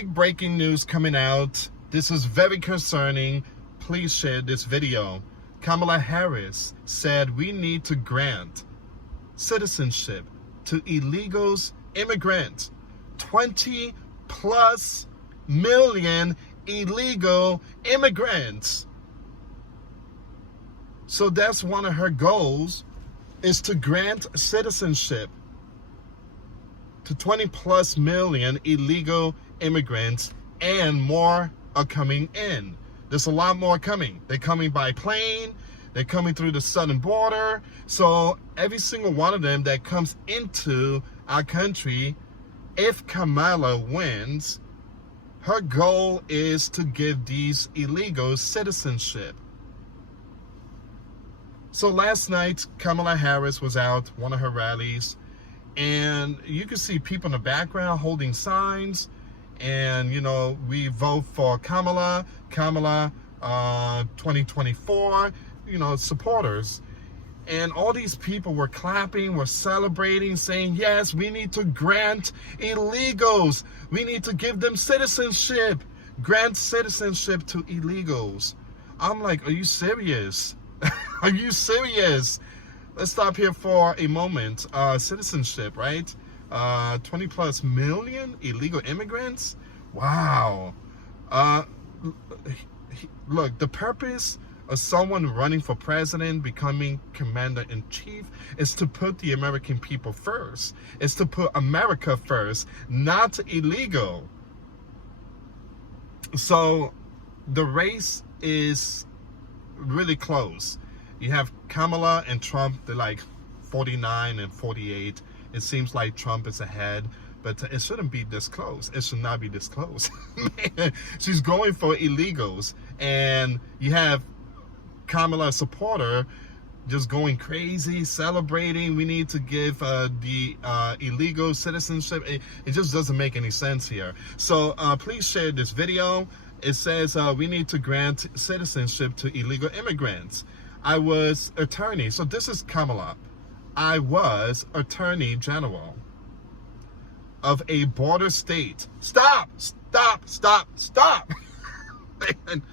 big breaking news coming out. This is very concerning. Please share this video. Kamala Harris said we need to grant citizenship to illegals, immigrants. 20 plus million illegal immigrants. So that's one of her goals, is to grant citizenship to 20 plus million illegal immigrants, and more are coming in. There's a lot more coming. They're coming by plane, they're coming through the southern border. So every single one of them that comes into our country, if Kamala wins, her goal is to give these illegals citizenship. So last night, Kamala Harris was out, one of her rallies, and you can see people in the background holding signs, and, you know, we vote for Kamala 2024, you know, supporters. And all these people were clapping, were celebrating, saying, yes, we need to grant illegals. We need to give them citizenship. Grant citizenship to illegals. I'm like, are you serious? Are you serious? Let's stop here for a moment. Citizenship, right? 20 plus million illegal immigrants? Wow. Look, the purpose of someone running for president, becoming commander-in-chief, is to put the American people first. It's to put America first, not illegal. So the race is really close. You have Kamala and Trump, they're like 49 and 48. It seems like Trump is ahead, but it shouldn't be this close. It should not be this close. Man, she's going for illegals, and you have Kamala supporter just going crazy, celebrating. We need to give the illegal citizenship. It just doesn't make any sense here. So please share this video. It says we need to grant citizenship to illegal immigrants. I was attorney. So this is Kamala. I was Attorney General of a border state. Stop! Stop! Stop! Stop! Man,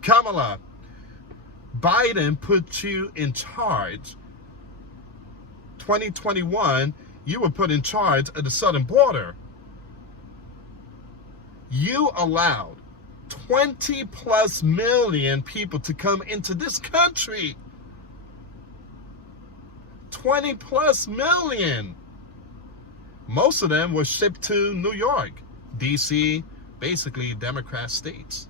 Kamala, Biden put you in charge. 2021, you were put in charge of the southern border. You allowed 20 plus million people to come into this country. 20 plus million. Most of them were shipped to New York, DC, basically Democrat states.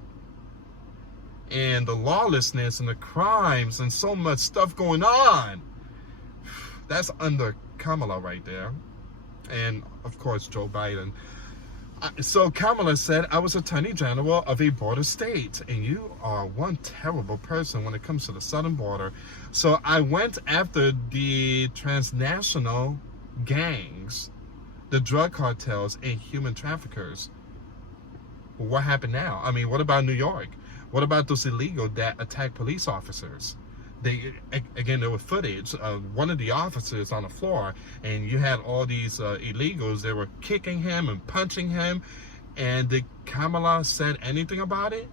And the lawlessness and the crimes and so much stuff going on, that's under Kamala right there. And of course, Joe Biden. So Kamala said, I was Attorney General of a border state, and you are one terrible person when it comes to the southern border. So I went after the transnational gangs, the drug cartels, and human traffickers. Well, what happened now? I mean, what about New York? What about those illegals that attack police officers? There was footage of one of the officers on the floor, and you had all these illegals. They were kicking him and punching him. And did Kamala said anything about it?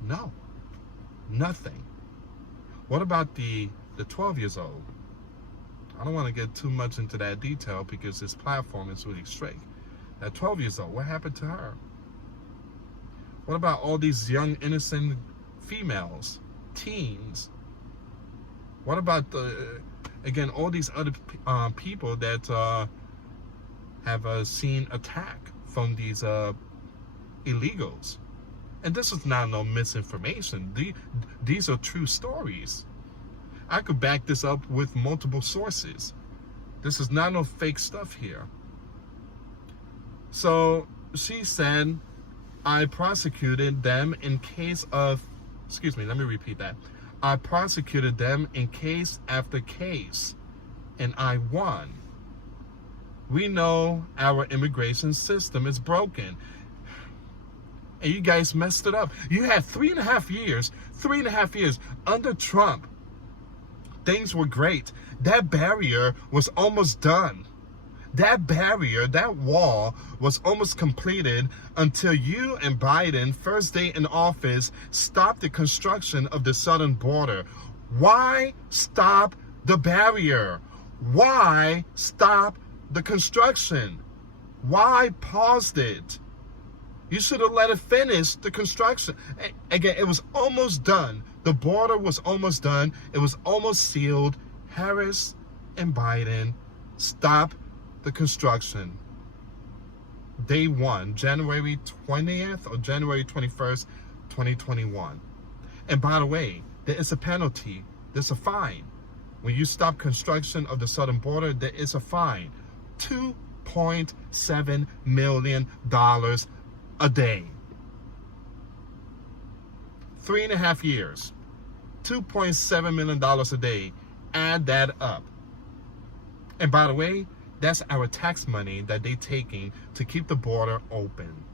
No, nothing. What about the 12 years old? I don't want to get too much into that detail because this platform is really strict. That 12 years old, what happened to her? What about all these young, innocent females, teens? What about again, all these other people that have seen attack from these illegals? And this is not no misinformation. These are true stories. I could back this up with multiple sources. This is not no fake stuff here. So she said, I prosecuted them in case of, excuse me, let me repeat that. I prosecuted them in case after case, and I won. We know our immigration system is broken. And you guys messed it up. You had 3.5 years under Trump. Things were great. That barrier was almost done. That barrier, that wall was almost completed until you and Biden, first day in office, stopped the construction of the southern border. Why stop the barrier? Why stop the construction? Why paused it? You should have let it finish the construction. Again, it was almost done. The border was almost done. It was almost sealed. Harris and Biden stopped the construction. Day one, January 20th or January 21st, 2021. And by the way, there is a penalty. There's a fine. When you stop construction of the southern border, there is a fine. $2.7 million a day. 3.5 years. $2.7 million a day. Add that up. And by the way, that's our tax money that they're taking to keep the border open.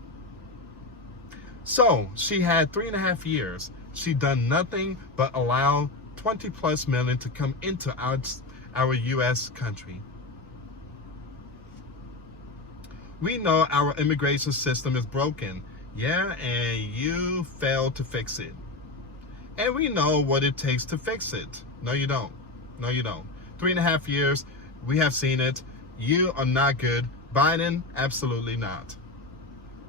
So she had 3.5 years. She done nothing but allow 20+ million to come into our US country. We know our immigration system is broken. Yeah, and you failed to fix it. And we know what it takes to fix it. No, you don't. No, you don't. 3.5 years, we have seen it. You are not good. Biden, absolutely not.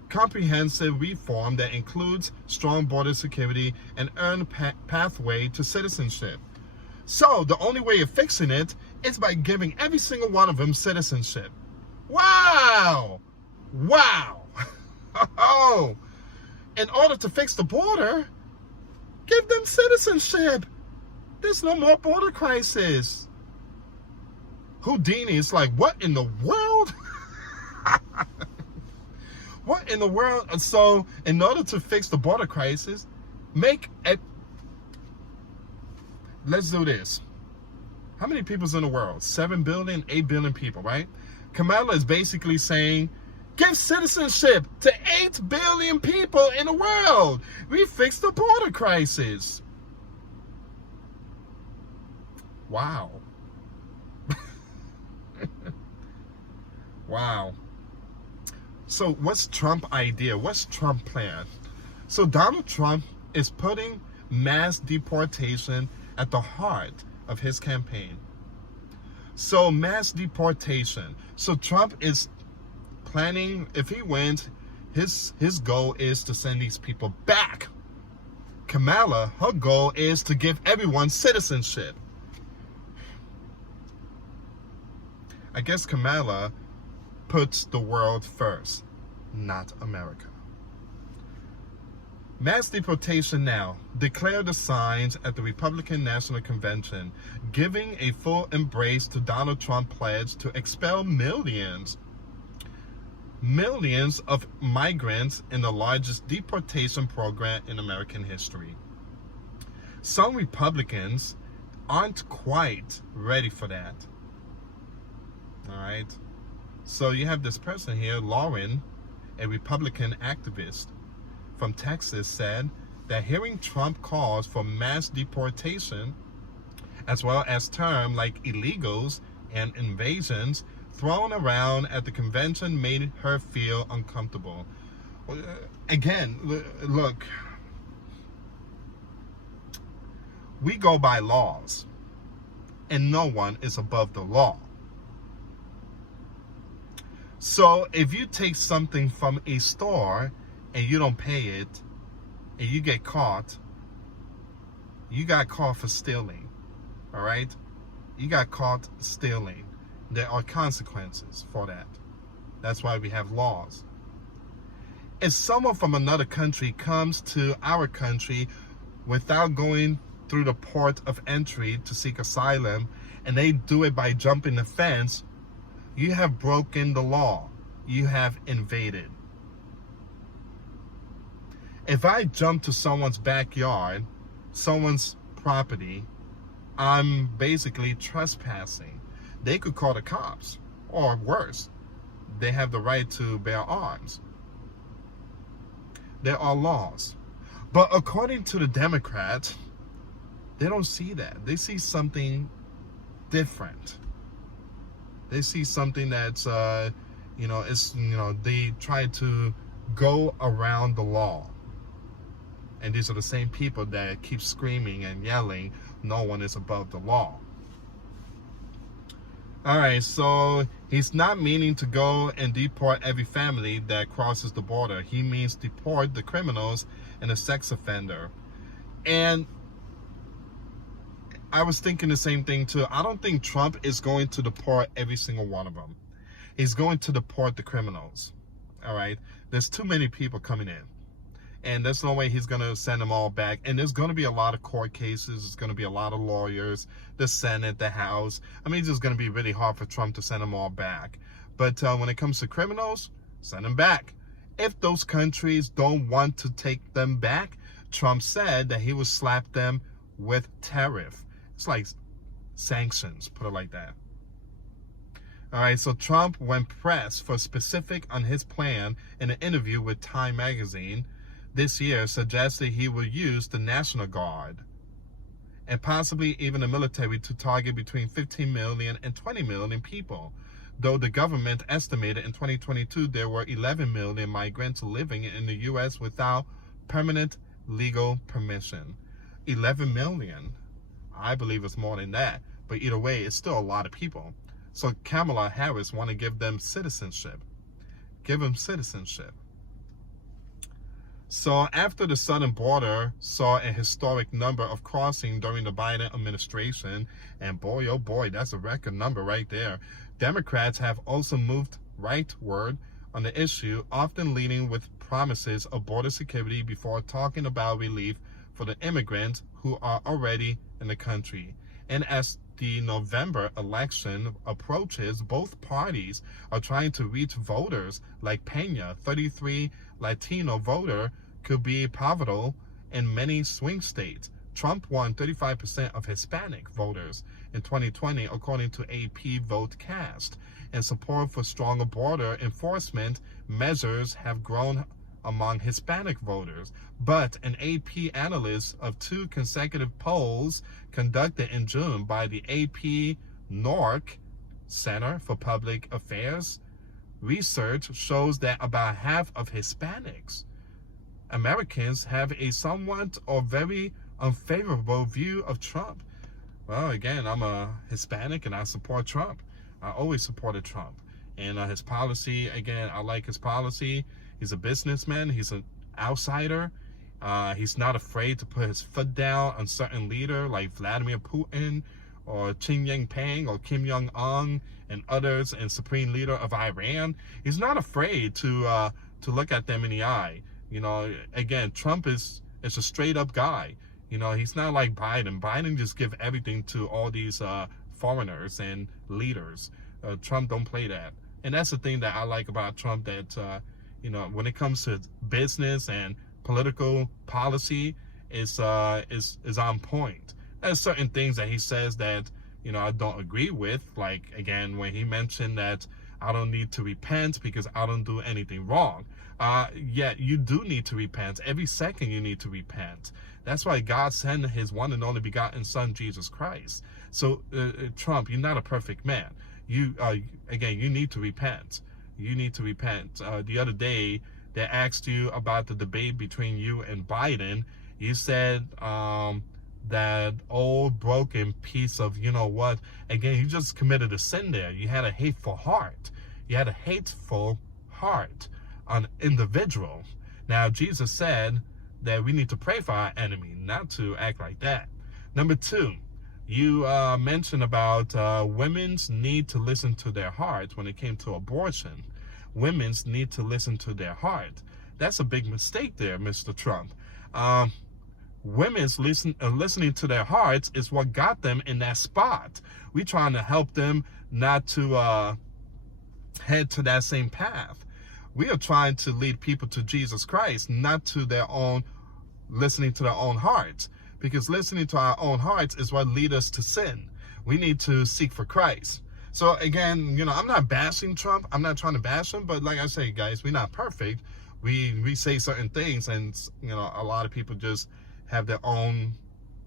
Comprehensive reform that includes strong border security and earned pathway to citizenship. So the only way of fixing it is by giving every single one of them citizenship. Wow! Wow! Oh! In order to fix the border, give them citizenship. There's no more border crisis. Houdini is like, what in the world? What in the world? And so, in order to fix the border crisis, let's do this. How many people's in the world? 7 billion, 8 billion people, right? Kamala is basically saying, give citizenship to 8 billion people in the world. We fixed the border crisis. Wow. Wow. So what's Trump's idea? What's Trump's plan? So Donald Trump is putting mass deportation at the heart of his campaign. So mass deportation. So Trump is planning, if he wins, his goal is to send these people back. Kamala, her goal is to give everyone citizenship. I guess Kamala puts the world first, not America. Mass deportation now. Declare the signs at the Republican National Convention, giving a full embrace to Donald Trump's pledge to expel millions of migrants in the largest deportation program in American history. Some Republicans aren't quite ready for that. All right. So you have this person here, Lauren, a Republican activist from Texas, said that hearing Trump calls for mass deportation, as well as terms like illegals and invasions, thrown around at the convention made her feel uncomfortable. Again, look, we go by laws, and no one is above the law. So if you take something from a store and you don't pay it, and you get caught, you got caught for stealing, all right? You got caught stealing. There are consequences for that. That's why we have laws. If someone from another country comes to our country without going through the port of entry to seek asylum, and they do it by jumping the fence, you have broken the law. You have invaded. If I jump to someone's backyard, someone's property, I'm basically trespassing. They could call the cops, or worse, they have the right to bear arms. There are laws. But according to the Democrats, they don't see that. They see something different. They see something that's, they try to go around the law. And these are the same people that keep screaming and yelling, no one is above the law. Alright, so he's not meaning to go and deport every family that crosses the border. He means deport the criminals and the sex offender. And I was thinking the same thing too. I don't think Trump is going to deport every single one of them. He's going to deport the criminals. Alright, there's too many people coming in. And there's no way he's going to send them all back. And there's going to be a lot of court cases. There's going to be a lot of lawyers, the Senate, the House. I mean, it's just going to be really hard for Trump to send them all back. But when it comes to criminals, send them back. If those countries don't want to take them back, Trump said that he would slap them with tariff. It's like sanctions, put it like that. All right, so Trump, when pressed for specific on his plan in an interview with Time magazine this year, suggested he will use the National Guard and possibly even the military to target between 15 million and 20 million people. Though the government estimated in 2022 there were 11 million migrants living in the U.S. without permanent legal permission. 11 million. I believe it's more than that. But either way, it's still a lot of people. So Kamala Harris want to give them citizenship. Give them citizenship. So after the southern border saw a historic number of crossing during the Biden administration, and boy, oh boy, that's a record number right there, Democrats have also moved rightward on the issue, often leading with promises of border security before talking about relief for the immigrants who are already in the country. And as the November election approaches, both parties are trying to reach voters like Peña, 33 Latino voter, could be pivotal in many swing states. Trump won 35% of Hispanic voters in 2020, according to AP VoteCast, and support for stronger border enforcement measures have grown among Hispanic voters. But an AP analyst of two consecutive polls conducted in June by the AP NORC Center for Public Affairs research shows that about half of Hispanics Americans have a somewhat or very unfavorable view of Trump. Well, again, I'm a Hispanic and I support Trump. I always supported Trump. And his policy, again, I like his policy. He's a businessman. He's an outsider. He's not afraid to put his foot down on certain leader like Vladimir Putin or Xi Jinping or Kim Jong-un and others, and supreme leader of Iran. He's not afraid to look at them in the eye. You know, again, Trump is a straight up guy. You know, he's not like Biden. Biden just give everything to all these foreigners and leaders. Trump don't play that. And that's the thing that I like about Trump, that, when it comes to business and political policy, is on point. There's certain things that he says that, I don't agree with. Like, again, when he mentioned that I don't need to repent because I don't do anything wrong. Yet you do need to repent. Every second you need to repent. That's why God sent his one and only begotten son, Jesus Christ. So, Trump, you're not a perfect man. You need to repent. You need to repent. The other day, they asked you about the debate between you and Biden. You said that old broken piece of, again, you just committed a sin there. You had a hateful heart. You had a hateful heart on individual. Now, Jesus said that we need to pray for our enemy, not to act like that. Number two, you mentioned about women's need to listen to their heart when it came to abortion. Women's need to listen to their heart. That's a big mistake there, Mr. Trump. Women's listening to their hearts is what got them in that spot. We're trying to help them not to head to that same path. We are trying to lead people to Jesus Christ, not to listening to their own hearts. Because listening to our own hearts is what leads us to sin. We need to seek for Christ. So again, I'm not bashing Trump. I'm not trying to bash him. But like I say, guys, we're not perfect. We say certain things, and a lot of people just have their own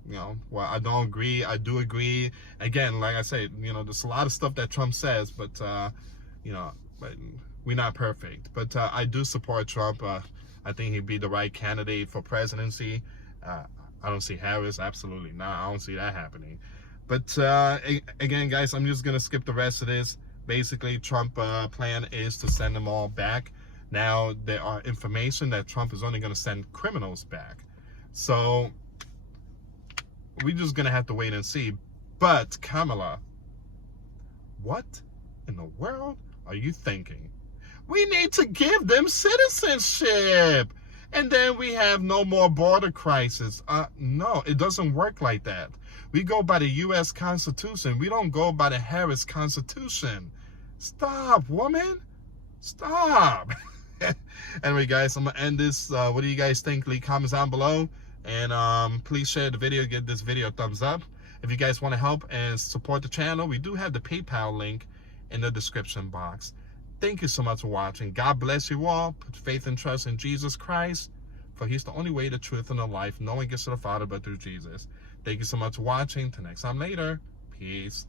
well, I don't agree. I do agree. Again, like I said, there's a lot of stuff that Trump says, but but we're not perfect. But I do support Trump. I think he'd be the right candidate for presidency. I don't see Harris. Absolutely not. I don't see that happening. But again, guys, I'm just gonna skip the rest of this. Basically, Trump plan is to send them all back. Now, there are information that Trump is only going to send criminals back. So, we're just going to have to wait and see. But, Kamala, what in the world are you thinking? We need to give them citizenship. And then we have no more border crisis. No, it doesn't work like that. We go by the US Constitution. We don't go by the Harris Constitution. Stop, woman. Stop. Anyway, guys, I'm going to end this. What do you guys think? Leave comments down below. And please share the video. Give this video a thumbs up. If you guys want to help and support the channel, we do have the PayPal link in the description box. Thank you so much for watching. God bless you all. Put faith and trust in Jesus Christ, for he's the only way, the truth, and the life. No one gets to the Father but through Jesus. Thank you so much for watching. Till next time later. Peace.